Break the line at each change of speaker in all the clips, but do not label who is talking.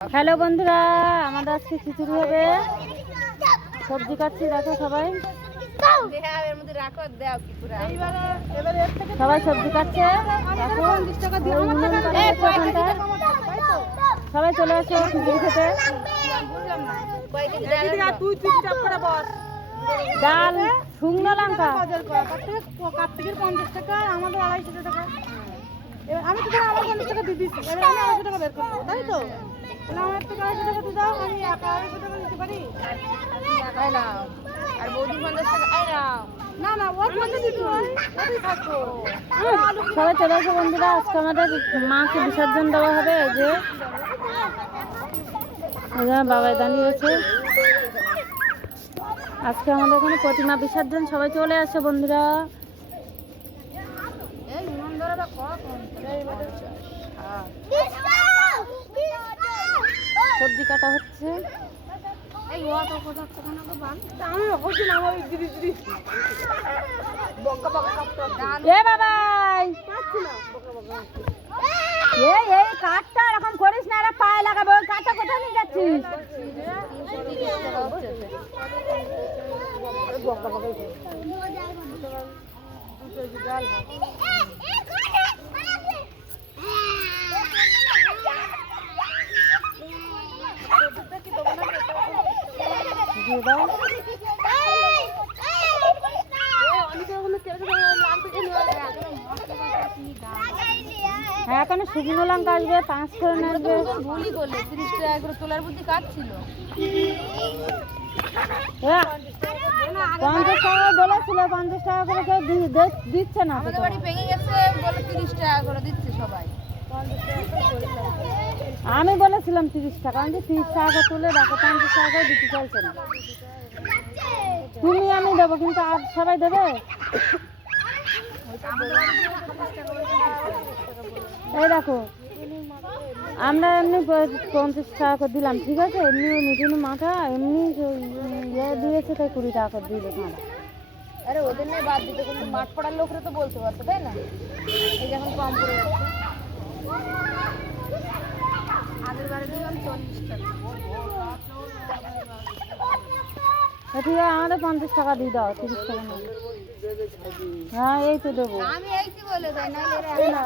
Hello বন্ধুরা আমাদের আজকে খিচুড়ি হবে। সবজি কাটছি দেখো সবাই। সবাই সবজি কাটছে। সবাই চলে আসো খিচুড়ি খেতে। ডাল শুকনো লঙ্কা।
কার্তিকের পঞ্চাশ টাকা আমাদের আড়াইশো টাকা। এবার আমি তো আমার পঞ্চাশ টাকা দিয়ে দিচ্ছি। এবার আমি আড়াইশো টাকা বের করব তাই তো? তাহলে আমার থেকে আড়াইশো টাকা দিয়ে দাও আমি একা আড়াইশো টাকা দিতে পারি?
আর বৌদি পঞ্চাশ টাকা না
না না ওর পঞ্চাশ দিতে ওটাই থাকব।
সবাই চলে আসো বন্ধুরা আজকে আমাদের মাকে বিসর্জন দেওয়া হবে যে। বাবাই দাঁড়িয়েছে আজকে আমাদের এখানে প্রতিমা বিসর্জন সবাই চলে আসো বন্ধুরা সবজি কাটা হচ্ছে
এই ওয়াটা কোথাও কোথাও তো বান আমি হচ্ছে না আমার দিদি দিদি বকা বকা কাপটা
এ এই এই কাঠটা এরকম করিস না এরা পায়ে লাগাবে কাঠটা কোথায় নিয়ে যাচ্ছিস?
বকা বকা
দিয়ে দাও। হ্যাঁ এখানে শুকনো লঙ্কা আসবে পাঁচ করে আসবে।
ভুলই করলে তিরিশ টাকা করে তোলার বুদ্ধি কাজ ছিল?
পঞ্চাশ টাকা বলেছিল পঞ্চাশ টাকা করে কেউ দিচ্ছে না।
আমাদের বাড়ি ভেঙে গেছে বলে তিরিশ টাকা করে দিচ্ছে সবাই।
আমি বলেছিলাম তিরিশ টাকা, আমি তিরিশ টাকা তুলে দেখো পঞ্চাশ টাকা দিতে চাইছে না। তুমি আমি দেবো, কিন্তু আর সবাই দেবে? এই দেখো, আমরা এমনি পঞ্চাশ টাকা করে দিলাম, ঠিক আছে? এমনি মিঠুনি মাথা এমনি ইয়ে দিয়েছে, তাই কুড়ি টাকা করে দিয়ে দেবো
আরে ওদের নিয়ে বাদ দিতে, কিন্তু মাঠ পড়ার লোকরা তো বলতে পারতো, তাই না? এই যখন কম পড়ে যাচ্ছে আগের বারে দিলাম চল্লিশ টাকা
ঠিক আছে আমাদের পঞ্চাশ টাকা দিয়ে দাও তিরিশ টাকা না হ্যাঁ এই তো দেবো।
আমি বলে না।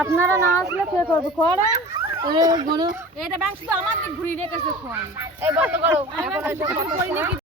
আপনারা না আসলে কে করবে? করেন।
এই বন্ধ করো। এখন এসব কথা বলি নাকি